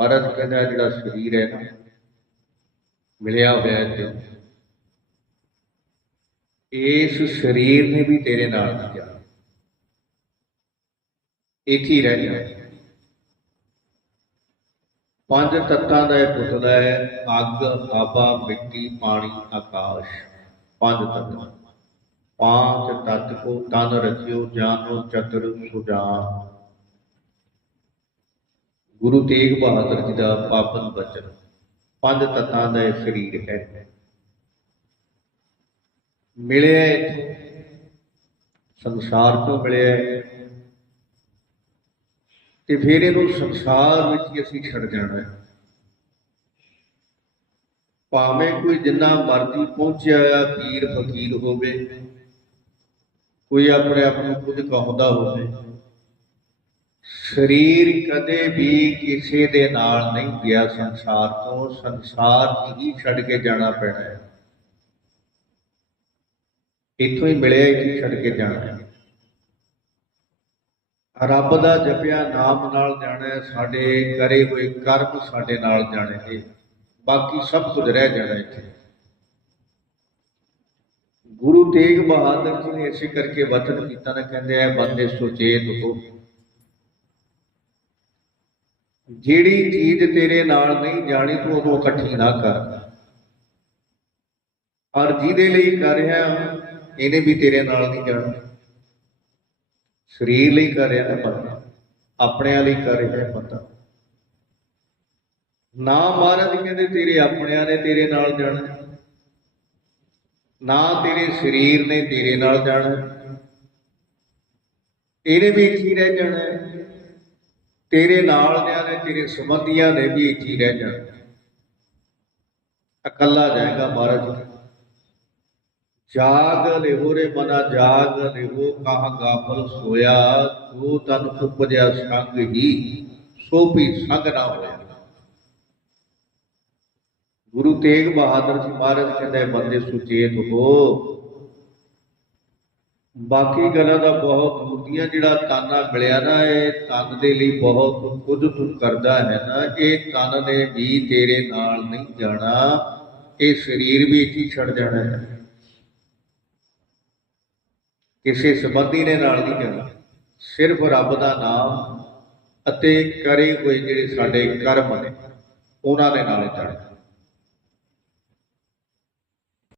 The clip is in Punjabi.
ਮਹਾਰਾਜ ਕਹਿੰਦਾ ਜਿਹੜਾ ਸਰੀਰ ਹੈ ਨਾ, ਮਿਲਿਆ ਹੋਇਆ ਤੇ ਇਸ ਸਰੀਰ ਨੇ ਵੀ ਤੇਰੇ ਨਾਲ ਨਹੀਂ ਜਾਣਾ ਇੱਥੇ ਰਹਿਣਾ ਪੰਜ ਤੱਤਾਂ ਦਾ ਇਹ ਪੁਤਲਾ ਹੈ, ਅੱਗ, ਹਵਾ, ਮਿੱਟੀ, ਪਾਣੀ, ਆਕਾਸ਼। ਪੰਜ ਤੱਤ। ਪੰਜ ਤੱਤ ਕੋ ਤਨ ਰਚਿਓ ਜਾਨੋ ਚਤੁਰ, ਸੁਜਾਨ। ਗੁਰੂ ਤੇਗ ਬਹਾਦਰ ਜੀ ਦਾ ਪਾਵਨ ਬਚਨ, ਪੰਜ ਤਤਾਂ ਦਾ ਸਰੀਰ ਹੈ। ਮਿਲਿਆ ਸੰਸਾਰ ਤੋਂ ਮਿਲਿਆ ਤੇ ਫਿਰ ਇਹਨੂੰ ਸੰਸਾਰ ਵਿੱਚ ਹੀ ਅਸੀਂ ਛੱਡ ਜਾਣਾ ਹੈ। ਭਾਵੇਂ ਕੋਈ ਜਿੰਨਾ ਮਰਜ਼ੀ ਪਹੁੰਚਿਆ ਆ ਪੀਰ, ਫਕੀਰ ਹੋਵੇ, ਕੋਈ ਆਪਣੇ ਆਪ ਨੂੰ ਖੁਦ ਕਹਾਉਂਦਾ ਹੋਵੇ ਸਰੀਰ ਕਦੇ ਵੀ ਕਿਸੇ ਦੇ ਨਾਲ ਨਹੀਂ ਗਿਆ ਸੰਸਾਰ ਤੋਂ, ਸੰਸਾਰ ਹੀ ਛੱਡ ਕੇ ਜਾਣਾ ਪੈਣਾ ਹੈ। ਇੱਥੋਂ ਹੀ ਮਿਲਿਆ ਇੱਥੇ ਛੱਡ ਕੇ ਜਾਣਾ ਹੈ। ਰੱਬ ਦਾ ਜਪਿਆ ਨਾਮ ਨਾਲ ਜਾਣਾ ਸਾਡੇ ਕਰੇ ਹੋਏ ਕਰਮ ਸਾਡੇ ਨਾਲ ਜਾਣਗੇ। ਬਾਕੀ ਸਭ ਕੁਝ ਰਹਿ ਜਾਣਾ ਇੱਥੇ। ਗੁਰੂ ਤੇਗ ਬਹਾਦਰ ਜੀ ਨੇ ਇਸੇ ਕਰਕੇ ਵਚਨ ਕੀਤਾ ਨਾ, ਕਹਿੰਦੇ ਆ, ਬੰਦੇ ਸੁਚੇਤ ਹੋ। ਜਿਹੜੀ ਚੀਜ਼ ਤੇਰੇ ਨਾਲ ਨਹੀਂ ਜਾਣੀ ਤੂੰ ਉਹਨੂੰ ਇਕੱਠੀ ਨਾ ਕਰ। ਔਰ ਜਿਹਦੇ ਲਈ ਕਰ ਰਿਹਾ, ਇਹਨੇ ਵੀ ਤੇਰੇ ਨਾਲ ਨਹੀਂ ਜਾਣਾ। ਸਰੀਰ ਲਈ ਕਰ ਰਿਹਾ ਹੈ ਆਪਣਿਆਂ ਲਈ ਕਰ ਰਿਹਾ ਪਤਾ ਨਾ ਮਹਾਰਾਜ ਕਹਿੰਦੇ ਤੇਰੇ ਆਪਣਿਆਂ ਨੇ ਤੇਰੇ ਨਾਲ ਜਾਣਾ। ਨਾ ਤੇਰੇ ਸਰੀਰ ਨੇ ਤੇਰੇ ਨਾਲ ਜਾਣਾ। ਹੈ। ਇਹਨੇ ਵੀ ਇੱਥੇ ਹੀ ਰਹਿ ਜਾਣਾ। ਤੇਰੇ ਨਾਲ ਦਿਆਂ ਨੇ, ਤੇਰੇ ਸੰਬੰਧੀਆਂ ਨੇ ਵੀ ਇੱਥੇ ਰਹਿ ਜਾਣਾ। ਇਕੱਲਾ ਜਾਏਗਾ ਮਹਾਰਾਜ। ਜਾਗ ਲਿਹੋ ਰੇ ਮਨਾ, ਜਾਗ ਲਿਹੋ ਕਾਹ ਗਾਫਲ ਸੋਇਆ ਤੂੰ ਤਨ ਉਪਜਿਆ ਸੰਗ ਹੀ, ਸੋ ਵੀ ਸੰਗ ਨਾ ਹੋਇਆ। ਗੁਰੂ ਤੇਗ ਬਹਾਦਰ ਜੀ ਮਹਾਰਾਜ ਕਹਿੰਦੇ ਬੰਦੇ ਸੁਚੇਤ ਹੋ। ਬਾਕੀ ਗੱਲਾਂ ਦਾ ਬਹੁਤ ਹੁੰਦੀਆਂ, ਜਿਹੜਾ ਤਾਨਾ ਮਿਲਿਆ ਨਾ, ਇਹ ਤਨ ਦੇ ਲਈ ਬਹੁਤ ਕੁਝ ਤੂੰ ਕਰਦਾ ਹੈ ਨਾ, ਇਹ ਤਨ ਨੇ ਵੀ ਤੇਰੇ ਨਾਲ ਨਹੀਂ ਜਾਣਾ, ਇਹ ਸਰੀਰ ਵੀ ਇੱਥੇ ਹੀ ਛੱਡ ਜਾਣਾ ਹੈ। ਕਿਸੇ ਸੰਬੰਧੀ ਨੇ ਨਾਲ ਨਹੀਂ ਜਾਣਾ। ਸਿਰਫ ਰੱਬ ਦਾ ਨਾਮ ਅਤੇ ਕਰੇ ਹੋਏ ਜਿਹੜੇ ਸਾਡੇ ਕਰਮ ਨੇ, ਉਹਨਾਂ ਦੇ ਨਾਲ ਜਾਣਾ